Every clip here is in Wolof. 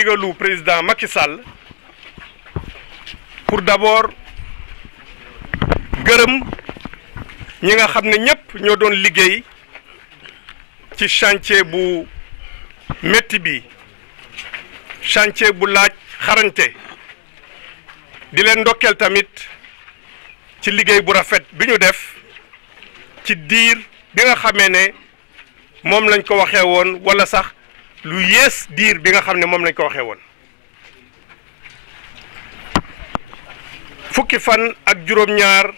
ndigalu président Macky Sall pour d'abord gërëm ñi nga xam ne ñëpp ñoo doon liggéey ci chantier bu métti bi chantier bu laaj xarañte di leen ndokkeel tamit ci liggéey bu rafet bi ñu def ci diir bi nga xamee ne moom lañ ko waxee woon wala sax lu yées diir bi nga xam ne moom lañ ko waxee woon fukki fan ak juróom-ñaar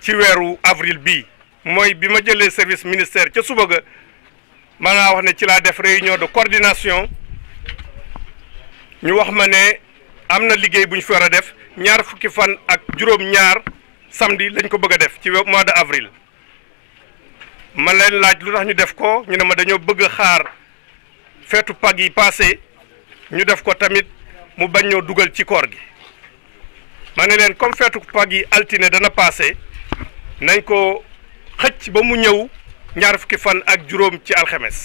ci weeru avril bi mooy bi ma jëlee service ministère ca suba ga maa ngaa wax ne ci laa def réunion de coordination ñu wax ma ne am na liggéey bu ñu fi war a def ñaar fukki fan ak juróom-ñaar samedi lañ ko bëgg a def ci mois de avril ma leen laaj lu tax ñu def ko ñu ne ma dañoo bëgg a xaar feetu Pâques yi passé ñu def ko tamit mu bañ ñoo dugal ci koor gi ma ne leen comme feetu Pâques yi altine dana passé nañ ko xëcc ba mu ñëw ñaar fukki fan ak juróom ci alxames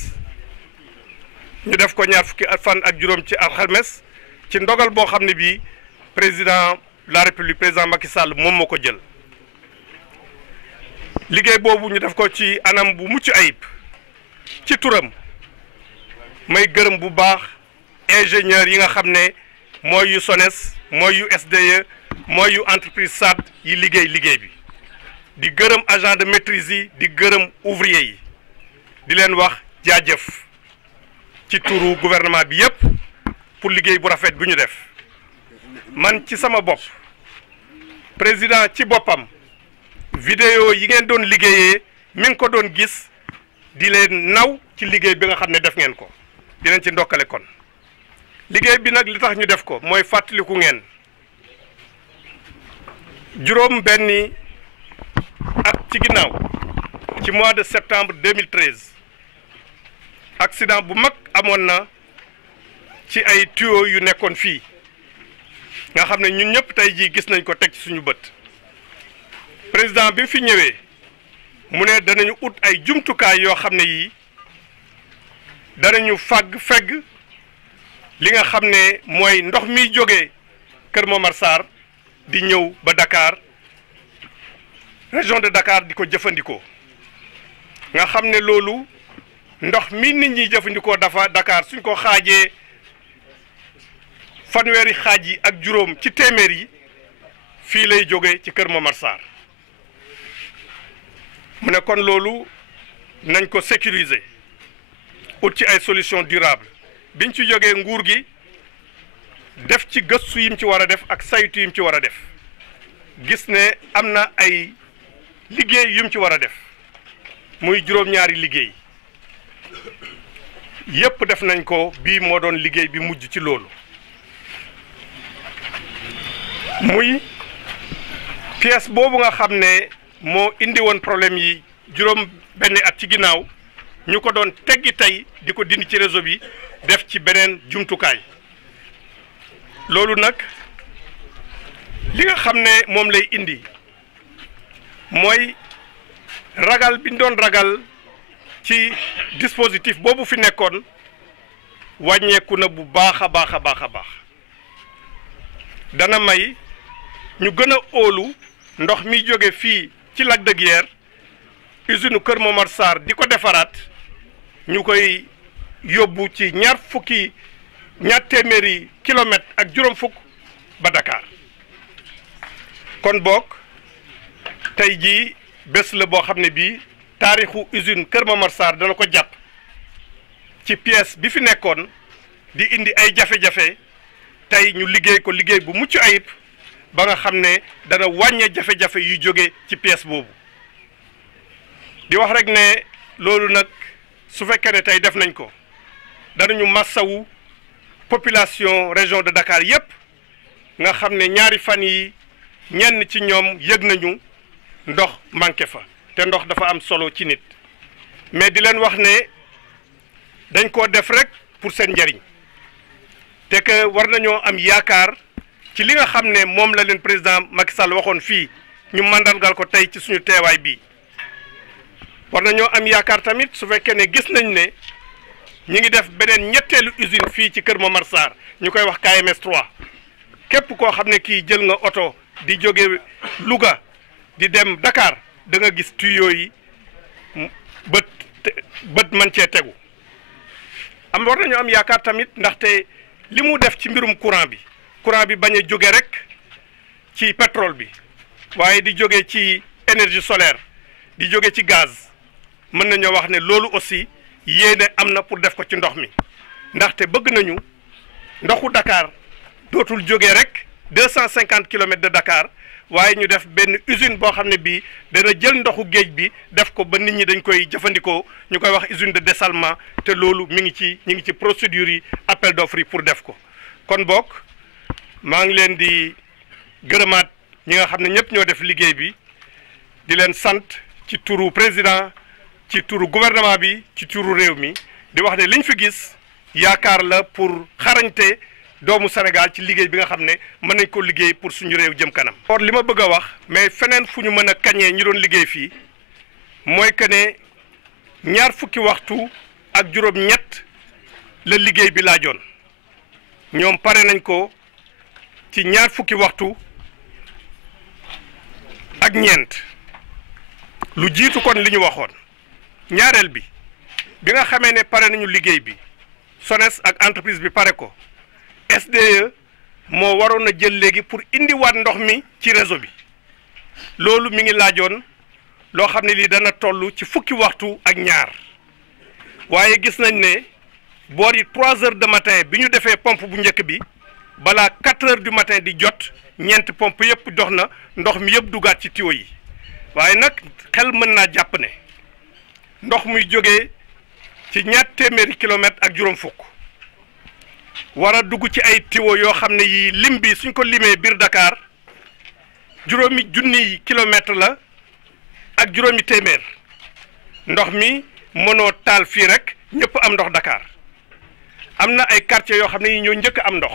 ñu def ko ñaar fukki fan ak juróom ci alxames ci ndogal boo xam ne bii président de la république président Macky Sall moom moo ko jël liggéey boobu ñu def ko ci anam bu mucc ayib ci turam may gërëm bu baax ingénieur yi nga xam ne mooy yu SONES mooy yu SDE mooy yu entreprise SAD yi liggéey bi di gërëm agent de maîtrise yi di gërëm ouvrier yi di leen wax jaajëf ci turu gouvernement bi yépp pour liggéey bu rafet bu ñu def man ci sama bopp président ci boppam vidéo yi ngeen doon liggéeyee mi ngi ko doon gis di leen naw ci liggéey bi nga xam ne def ngeen ko di leen ci ndokkale kon liggéey bi nag li tax ñu def ko mooy fàttaliku ngeen juróom benni at ci ginnaaw ci mois de septembre 2013 accident bu mag amoon na ci ay tuyaux yu nekkoon fii nga xam ne ñun ñëpp tey jii gis nañ ko teg ci suñu bët président bi mu fi ñëwee mu ne danañu ut ay jumtukaay yoo xam ne yii danañu fegg li nga xam ne mooy ndox miy jógee Kër Momar Sarr di ñëw ba Dakar région de Dakar di ko jëfandikoo nga xam ne loolu ndox mi nit ñi jëfandikoo dafa Dakar suñ ko xaajee fanweeri xaaj yi ak juróom ci téeméer yi fii lay jóge ci Kër Momar Sarr mu ne kon loolu nañ ko sécuriser ut ci ay solution durable biñ ci jógee nguur gi def ci gëstu yim ci war a def ak saytu yim ci war a def gis ne am na ay liggéey yim ci war a def muy juróom-ñaari liggéey yépp def nañ ko bii moo doon liggéey bi mujj ci loolu muy pièce boobu nga xam ne moo indi woon problème yi juróom benn at ci ginnaaw ñu ko doon teggi tey di ko dindi ci réseau bi def ci beneen jumtukaay loolu nag li nga xam ne moom lay indi mooy ragal bi ñu doon ragal ci dispositif boobu fi nekkoon wàññeeku na bu baax a baax a baax a baax dana may ñu gën a óolu ndox mi jóge fii ci Lac de Guiers usine Kër Momar Sarr di ko defaraat ñu koy yóbbu ci ñaar téeméeri kilomètres ak juróom fukk ba Dakar kon boog tey jii bés la boo xam ne bii taarixu usine Kër Momar Sarr dana ko jàpp ci pièce bi fi nekkoon di indi ay jafe-jafe tey ñu liggéey ko liggéey bu mucc ayib ba nga xam ne dana wàññe jafe-jafe yu jóge ci pièce boobu di wax rek ne loolu nag su fekkee ne tey def nañ ko danañu massawu population région de Dakar yépp nga xam ne ñaari fan yi ñenn ci ñoom yëg nañu ndox manqué fa te ndox dafa am solo ci nit mais di leen wax ne dañ koo def rek pour seen njariñ te que war nañoo am yaakaar ci li nga xam ne moom la leen président Macky Sall waxoon fii ñu mandargal ko tey ci suñu teewaay bi war nañoo am yaakaar tamit su fekkee ne gis nañ ne ñi ngi def beneen ñetteelu usine fii ci Kër Momar Sarr ñu koy wax KMS 3 képp koo xam ne kii jël nga oto di jóge Louga di dem Dakar da nga gis tuyaux yi bët man cee tegu war nañu am yaakaar tamit ndaxte li mu def ci mbirum courant bi bañ a jóge rek ci pétrole bi waaye di jóge ci énergie solaire di jóge ci gaz mën nañoo wax ne loolu aussi yéene am na pour def ko ci ndox mi ndaxte bëgg nañu ndoxu Dakar dootul jóge rek 250 kilomètres de Dakar waaye ñu def benn usine boo xam ne bii dana jël ndoxu géej bi def ko ba nit ñi dañ koy jëfandikoo ñu koy wax usine de dessalement te loolu mi ngi ci procédure yi appel d'offre yi pour def ko kon bokk maa ngi leen di gërëmaat ñi nga xam ne ñëpp ñoo def liggéey bi di leen sant ci turu président ci turu gouvernement bi ci turu réew mi di wax ne liñ fi gis yaakaar la pour xarañte doomu Sénégal ci liggéey bi nga xam ne mën nañ ko liggéey pour suñu réew jëm kanam. or li ma bëgg a wax mais feneen fu ñu mën a kañee ñu doon liggéey fii mooy que ne ñaar fukki waxtu ak juróom-ñett la liggéey bi laajoon ñoom pare nañ ko ci ñaar fukki waxtu ak ñeent lu jiitu kon li ñu waxoon ñaareel bi nga xamee ne pare nañu liggéey bi SONES ak entreprise bi pare ko. SDE moo waroon a jël léegi pour indiwaat ndox mi ci réseau bi loolu mi ngi laajoon loo xam ne lii dana toll ci fukki waxtu ak ñaar waaye gis nañ ne boor yi 3 heures de matin bi ñu defee pompe bu njëkk bi balaa 4 heures du matin di jot ñeenti pompe yëpp dox na ndox mi yëpp dugaat ci tuyau yi waaye nag xel mën naa jàpp ne ndox muy jógee ci ñaar téeméeri kilomètres ak juróom fukk war a dugg ci ay tuyau yoo xam ne yii lim bi suñ ko limee biir Dakar juróomi junniy kilomètre la ak juróomi téeméer ndox mi mënoo taal fii rek ñëpp am ndox Dakar am na ay quartiers yoo xam ne yi ñoo njëkk am ndox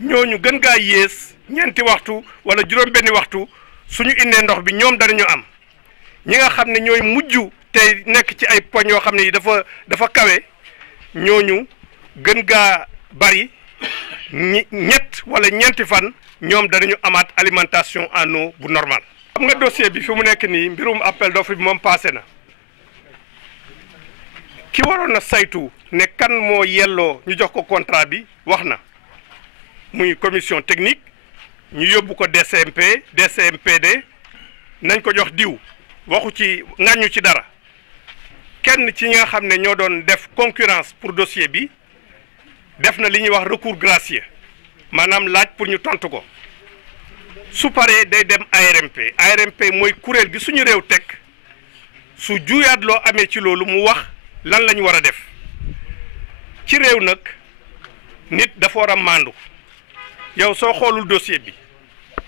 ñooñu gën gaa yées ñeenti waxtu wala juróom benni waxtu suñu indee ndox bi ñoom danañu am ñi nga xam ne ñooy mujj te nekk ci ay poñ yoo xam ne yi dafa kawe ñooñu gën gaa bari ñett wala ñeenti fan ñoom danañu amaat alimentation en eau bu normal. xam nga dossier bi fi mu nekk nii mbirum appel d'offre bi moom passé na ki waroon na saytu ne kan moo yelloo ñu jox ko contrat bi wax na muy commission technique ñu yóbbu ko DCMPD nañ ko jox diw waxu ci ŋàññu ci dara kenn ci ñi nga xam ne ñoo doon def concurrence pour dossier bi def na li ñuy wax recours gracieux maanaam laaj pour ñu tontu ko su paree day dem ARMP mooy kuréel gi suñu réew teg su juyaat loo amee ci loolu mu wax lan la ñu war a def ci réew nag nit dafa war a maandu yow soo xoolul dossier bi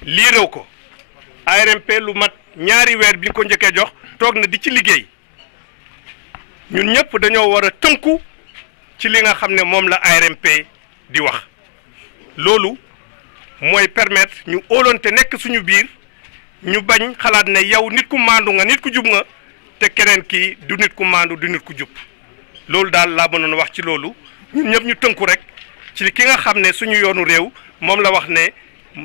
lii réew ko ARMP lu mat ñaari weer bi ñu ko njëkkee jox toog na di ci liggéey ñun ñëpp dañoo war a tënku ci li nga xam ne moom la ARMP di wax loolu mooy permettre ñu óolonte nekk suñu biir ñu bañ xalaat ne yow nit ku maandu nga nit ku jub nga te keneen kii du nit ku maandu du nit ku jub loolu daal laa mënoon wax ci loolu ñun ñëpp ñu tënku rek ci ki nga xam ne suñu yoonu réew moom la wax ne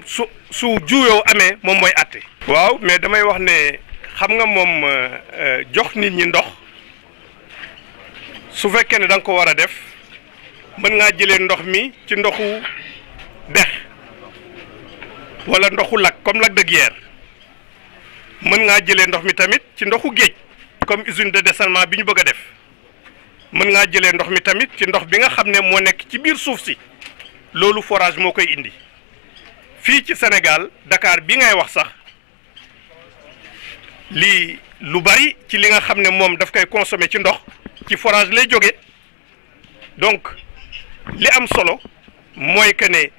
su juuyoo amee moom mooy àtte. waaw mais damay wax ne xam nga moom jox nit ñi ndox su fekkee ne da nga ko war a def mën ngaa jëlee ndox mi ci ndoxu dex wala ndoxu lac comme lac de Guiers mën ngaa jëlee ndox mi tamit ci ndoxu géej comme usine de dessalement bi ñu bëgg a def mën ngaa jëlee ndox mi tamit ci ndox bi nga xam ne moo nekk ci biir suuf si loolu forage moo koy indi fii ci Sénégal Dakar bi ngay wax sax lii lu bari ci li nga xam ne moom daf koy consommer ci ndox ci forage lay jóge donc li am solo mooy que ne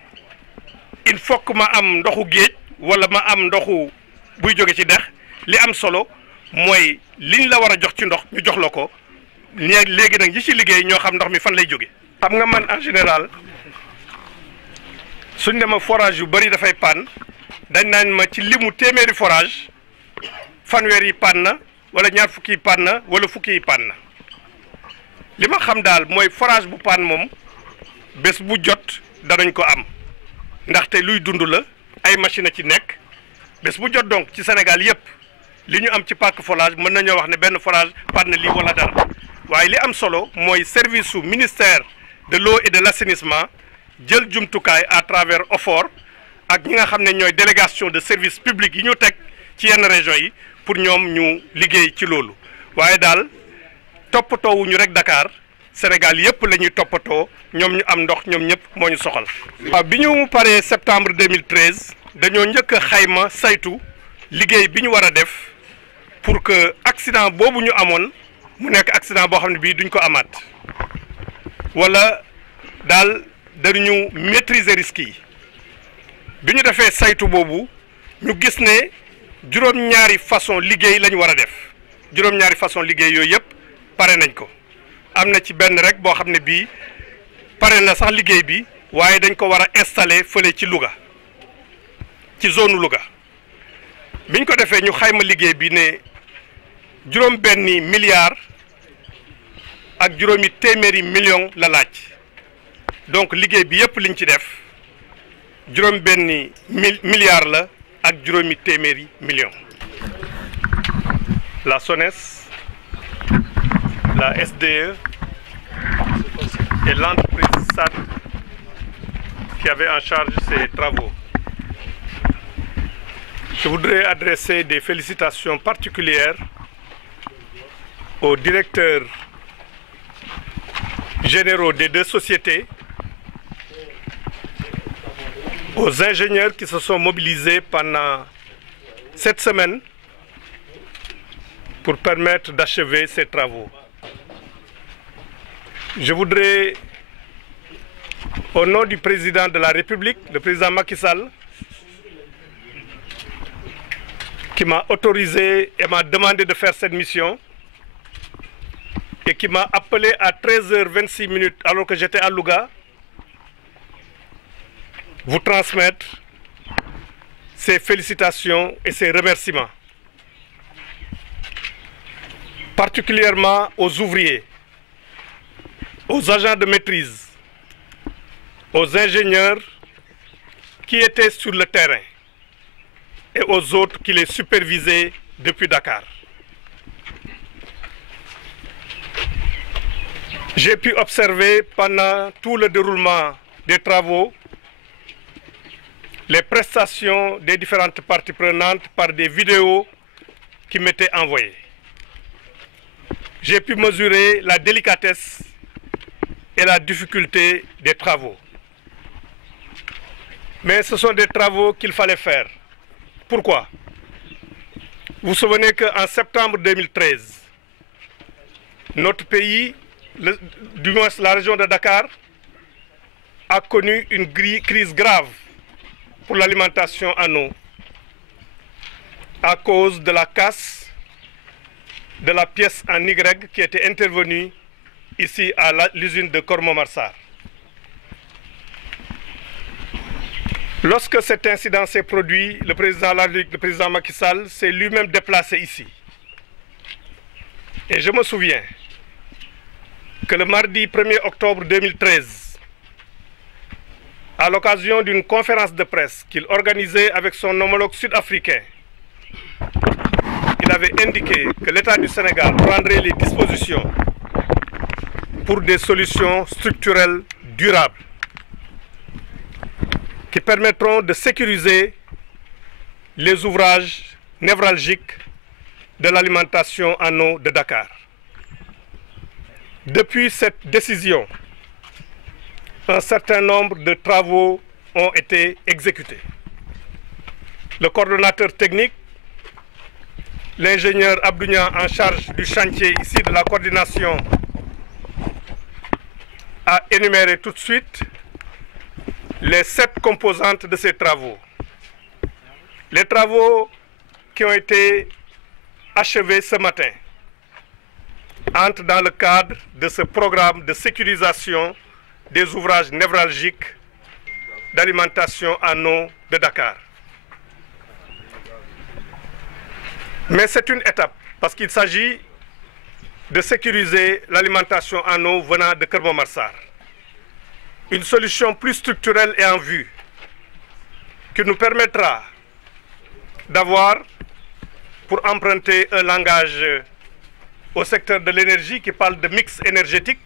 il faut que ma am ndoxu géej wala ma am ndoxu buy jóge ci dex li am solo mooy liñ la war a jox ci ndox ñu jox la ko léegi nag ñi ci liggéey ñoo xam ndox mi fan lay jóge xam nga man en général suñ dema forage yu bari dafay panne dañ naan ma ci limu téeméeri forage fanweer yi panne na wala ñaar fukki yi panne na wala fukki yi panne na li ma xam daal mooy forage bu paan moom bés bu jot danañ ko am ndaxte luy dund la ay machine a ci nekk bés bu jot donc ci Sénégal yépp li ñu am ci parc forage mën nañoo wax ne benn forage paan na lii wala dara waaye li am solo mooy service su ministère de l'eau et de l'assainissement jël jumtukaay à travers OFOR ak ñi nga xam ne ñooy délégation de service public yi ñu teg ci yenn régions yi pour ñoom ñu liggéey ci loolu waaye daal toppatoowuñu rek Dakar Sénégal yépp la ñuy toppatoo ñoom ñu am ndox ñoom ñëpp moo ñu soxal. waaw bi ñu paree septembre 2013 dañoo njëkk a xayma saytu liggéey bi ñu war a def pour que accident boobu ñu amoon mu nekk accident boo xam ne bii duñ ko amaat wala daal dañu maîtriser risques yi bi ñu defee saytu boobu ñu gis ne juróom-ñaari façon liggéey lañ war a def juróom-ñaari façon liggéey yooyu yëpp pare nañ ko am na ci benn rek boo xam ne bii pare na sax liggéey bi waaye dañ ko war a installer fële ci Louga ci zone Louga biñ ko defee ñu xayma liggéey bi ne juróom benni milliards ak juróomi téeméeri millions la laaj donc liggéey bi yëpp liñ ci def juróom benni milliards la ak juróomi téeméeri millions. La SONES, la SDE et l'entreprise SAT qui avait en charge ces travaux. Je voudrais adresser des félicitations particulières aux directeurs généraux des deux sociétés, aux ingénieurs qui se sont mobilisés pendant cette semaine pour permettre d'achever ces travaux. Je voudrais, au nom du président de la République, le président Macky Sall, qui m'a autorisé et m'a demandé de faire cette mission, et qui m'a appelé à 13h26 alors que j'étais à Louga, vous transmettre ses félicitations et ses remerciements. Particulièrement aux ouvriers, aux agents de maîtrise, aux ingénieurs qui étaient sur le terrain et aux autres qui les supervisaient depuis Dakar. J'ai pu observer pendant tout le déroulement des travaux les prestations des différentes parties prenantes par des vidéos qui m'étaient envoyées. J'ai pu mesurer la délicatesse et la difficulté des travaux. Mais ce sont des travaux qu'il fallait faire. Pourquoi? Vous vous souvenez qu'en septembre 2013, notre pays, du moins la région de Dakar, a connu une crise grave pour l'alimentation en eau à cause de la casse de la pièce en Y qui était intervenue ici à l'usine de Kormo-Marsar. Lorsque cet incident s'est produit, le président de la République, le président Macky Sall, s'est lui-même déplacé ici. Et je me souviens que le mardi 1er octobre 2013, à l'occasion d'une conférence de presse qu'il organisait avec son homologue sud-africain, il avait indiqué que l'État du Sénégal prendrait les dispositions pour des solutions structurelles durables qui permettront de sécuriser les ouvrages névralgiques de l'alimentation en eau de Dakar. Depuis cette décision, un certain nombre de travaux ont été exécutés. Le coordonnateur technique, l'ingénieur Abdounian en charge du chantier ici de la coordination, a énuméré tout de suite les 7 composantes de ces travaux. Les travaux qui ont été achevés ce matin entrent dans le cadre de ce programme de sécurisation des ouvrages névralgiques d'alimentation en eau de Dakar. Mais c'est une étape parce qu'il s'agit de sécuriser l'alimentation en eau venant de Keur Momar Sarr. Une solution plus structurelle est en vue, qui nous permettra d'avoir, pour emprunter un langage au secteur de l'énergie qui parle de mix énergétique,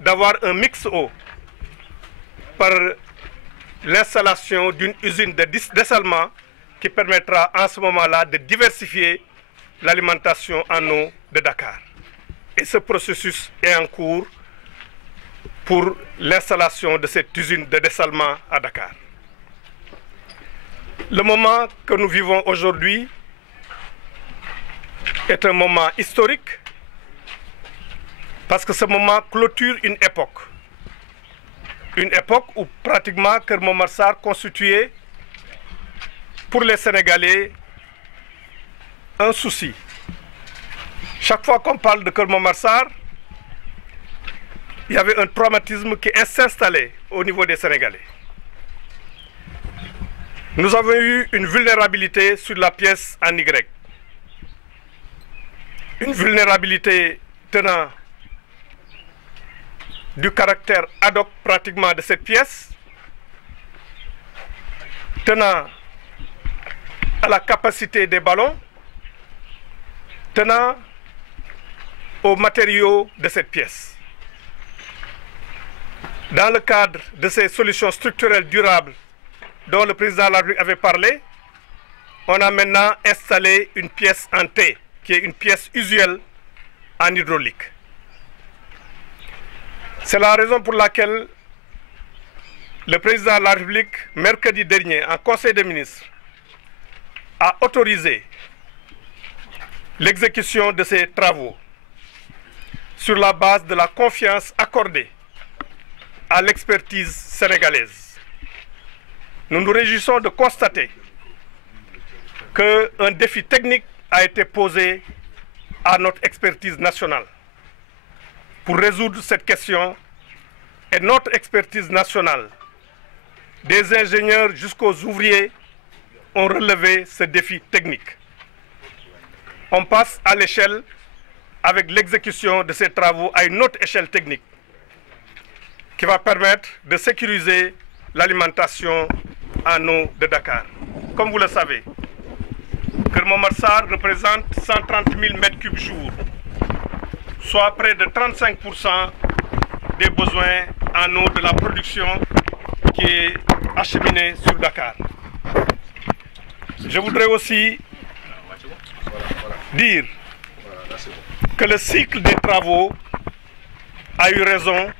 d'avoir un mix eau par l'installation d'une usine de dessalement qui permettra en ce moment-là de diversifier l'alimentation en eau de Dakar. Et ce processus est en cours pour l'installation de cette usine de dessalement à Dakar. Le moment que nous vivons aujourd'hui est un moment historique parce que ce moment clôture une époque. Une époque où pratiquement Keur Momar Sarr constituait pour les Sénégalais un souci. Chaque fois qu'on parle de Keur Momar Sarr, il y avait un traumatisme qui s'installait au niveau des Sénégalais. Nous avons eu une vulnérabilité sur la pièce en Y. Une vulnérabilité tenant du caractère ad hoc pratiquement de cette pièce, tenant à la capacité des ballons, tenant aux matériaux de cette pièce. Dans le cadre de ces solutions structurelles durables dont le président de la République avait parlé, on a maintenant installé une pièce en T, qui est une pièce usuelle en hydraulique. C'est la raison pour laquelle le président de la République, mercredi dernier, en Conseil des ministres, a autorisé l'exécution de ces travaux sur la base de la confiance accordée à l'expertise sénégalaise. Nous nous réjouissons de constater qu'un défi technique a été posé à notre expertise nationale pour résoudre cette question, et notre expertise nationale, des ingénieurs jusqu'aux ouvriers, ont relevé ce défi technique. On passe à l'échelle avec l'exécution de ces travaux à une autre échelle technique qui va permettre de sécuriser l'alimentation en eau de Dakar. Comme vous le savez, Keur Momar Sarr représente 130 000 m3 jour, soit près de 35% des besoins en eau de la production qui est acheminée sur Dakar. Je voudrais aussi dire que le cycle des travaux a eu raison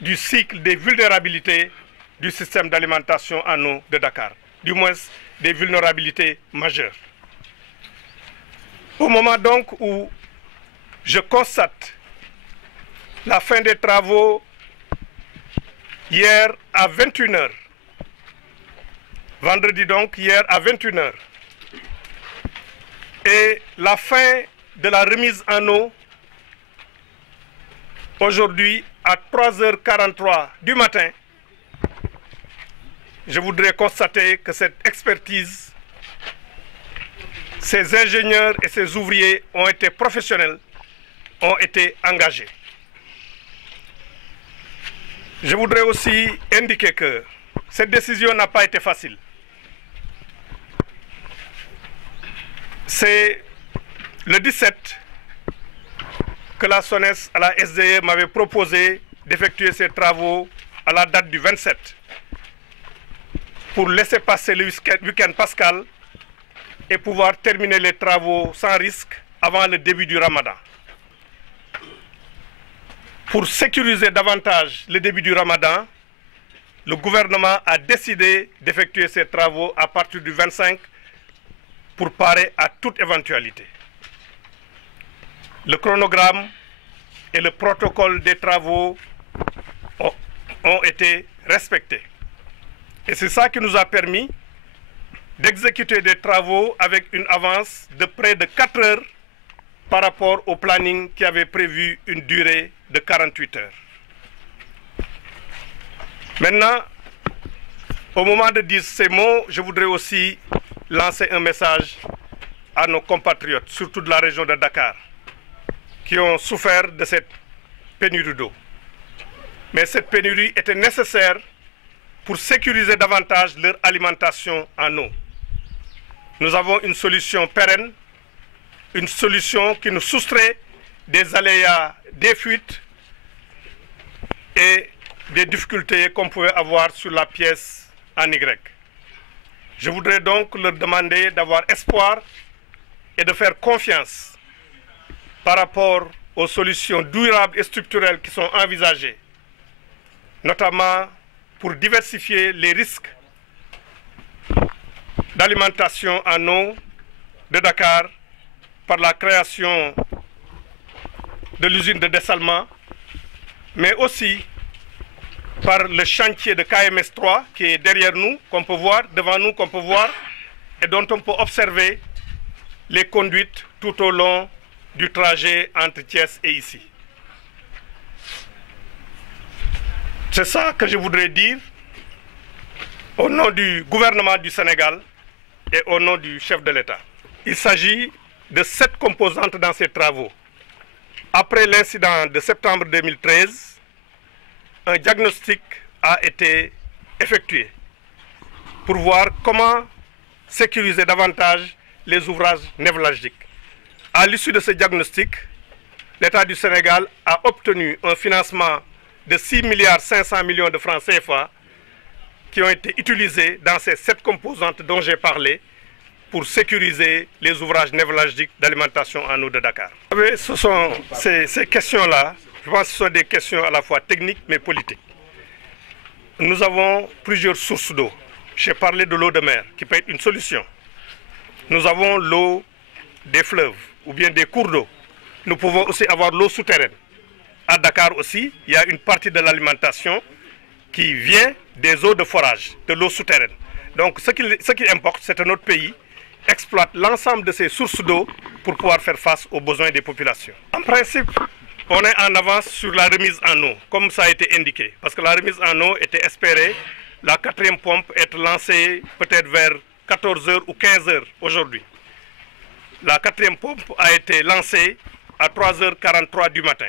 du cycle des vulnérabilités du système d'alimentation en eau de Dakar, du moins des vulnérabilités majeures. Au moment donc où je constate la fin des travaux hier à 21 h, vendredi donc, hier à 21 h, et la fin de la remise en eau aujourd'hui à 3h43 du matin, je voudrais constater que cette expertise, ces ingénieurs et ces ouvriers ont été professionnels, ont été engagés. Je voudrais aussi indiquer que cette décision n'a pas été facile. C'est le 17 que la SONES à la SDE m'avait proposé d'effectuer ces travaux à la date du 27 pour laisser passer le week-end pascal et pouvoir terminer les travaux sans risque avant le début du Ramadan. Pour sécuriser davantage le début du Ramadan, le gouvernement a décidé d'effectuer ces travaux à partir du 25 pour parer à toute éventualité. Le chronogramme et le protocole des travaux ont été respectés. Et c'est ça qui nous a permis d'exécuter des travaux avec une avance de près de 4 heures par rapport au planning qui avait prévu une durée de 48 heures. Maintenant, au moment de dire ces mots, je voudrais aussi lancer un message à nos compatriotes, surtout de la région de Dakar. qui ont souffert de cette pénurie d'eau. Mais cette pénurie était nécessaire pour sécuriser davantage leur alimentation en eau. Nous avons une solution pérenne, une solution qui nous soustrait des aléas, des fuites et des difficultés qu'on pouvait avoir sur la pièce en Y. Je voudrais donc leur demander d'avoir espoir et de faire confiance par rapport aux solutions durables et structurelles qui sont envisagées, notamment pour diversifier les risques d'alimentation en eau de Dakar par la création de l'usine de dessalement, mais aussi par le chantier de KMS 3 qui est derrière nous, qu'on peut voir, devant nous, qu'on peut voir, et dont on peut observer les conduites tout au long du trajet entre Thiès et ici. C'est ça que je voudrais dire au nom du gouvernement du Sénégal et au nom du chef de l'État. Il s'agit de 7 composantes dans ces travaux. Après l'incident de septembre 2013, un diagnostic a été effectué pour voir comment sécuriser davantage les ouvrages névralgiques. À l'issue de ce diagnostic, l'État du Sénégal a obtenu un financement de 6,5 milliards de francs CFA qui ont été utilisés dans ces 7 composantes dont j'ai parlé pour sécuriser les ouvrages névralgiques d'alimentation en eau de Dakar. Vous savez, ce sont ces questions-là, je pense que ce sont des questions à la fois techniques mais politiques. Nous avons plusieurs sources d'eau. J'ai parlé de l'eau de mer qui peut être une solution. Nous avons l'eau des fleuves ou bien des cours d'eau. Nous pouvons aussi avoir l'eau souterraine. À Dakar aussi, il y a une partie de l'alimentation qui vient des eaux de forage, de l'eau souterraine. Donc ce qui importe, c'est que notre pays exploite l'ensemble de ces sources d'eau pour pouvoir faire face aux besoins des populations. En principe, on est en avance sur la remise en eau, comme ça a été indiqué. Parce que la remise en eau était espérée, la 4e pompe être lancée peut-être vers 14h ou 15h aujourd'hui. La 4e pompe a été lancée à 3h43 du matin.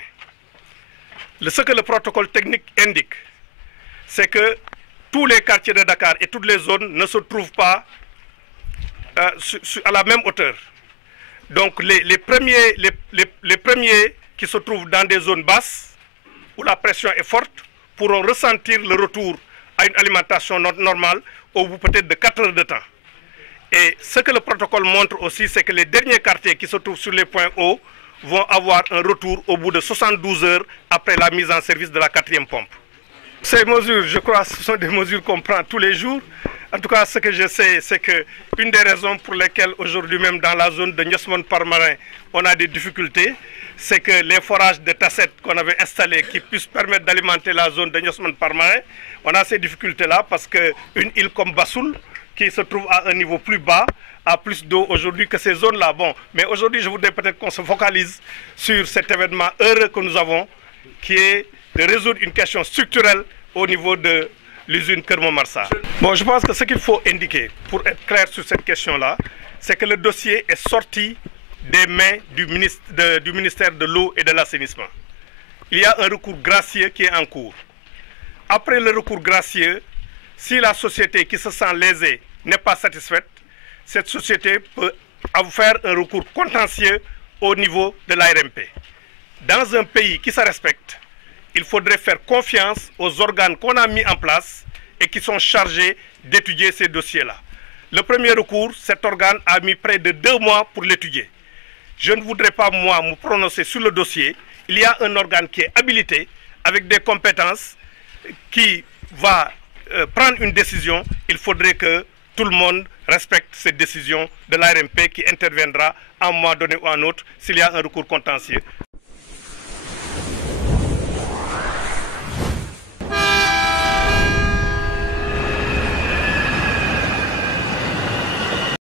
Ce que le protocole technique indique, c'est que tous les quartiers de Dakar et toutes les zones ne se trouvent pas à la même hauteur. Donc les premiers qui se trouvent dans des zones basses, où la pression est forte, pourront ressentir le retour à une alimentation normale au bout peut-être de 4 heures de temps. Et ce que le protocole montre aussi, c'est que les derniers quartiers qui se trouvent sur les points hauts vont avoir un retour au bout de 72 heures après la mise en service de la 4e pompe. Ces mesures, je crois, ce sont des mesures qu'on prend tous les jours. En tout cas, ce que je sais, c'est qu'une des raisons pour lesquelles aujourd'hui même dans la zone de Ndiosmone-Palmarin, on a des difficultés, c'est que les forages de Tasset qu'on avait installés qui puissent permettre d'alimenter la zone de Ndiosmone-Palmarin, on a ces difficultés-là parce qu'une île comme Bassoul, qui se trouve à un niveau plus bas, a plus d'eau aujourd'hui que ces zones-là. Bon, mais aujourd'hui, je voudrais peut-être qu'on se focalise sur cet événement heureux que nous avons, qui est de résoudre une question structurelle au niveau de l'usine Kermo-Marsa. Bon, je pense que ce qu'il faut indiquer pour être clair sur cette question-là, c'est que le dossier est sorti des mains du ministère de l'eau et de l'assainissement. Il y a un recours gracieux qui est en cours. Après le recours gracieux, si la société qui se sent lésée n'est pas satisfaite, cette société peut faire un recours contentieux au niveau de l'ARMP. Dans un pays qui se respecte, il faudrait faire confiance aux organes qu'on a mis en place et qui sont chargés d'étudier ces dossiers-là. Le premier recours, cet organe a mis près de 2 mois pour l'étudier. Je ne voudrais pas, moi, me prononcer sur le dossier. Il y a un organe qui est habilité, avec des compétences, qui va prendre une décision. Il faudrait que tout le monde respecte cette décision de l'ARMP qui interviendra à un moment donné ou à un autre s'il y a un recours contentieux.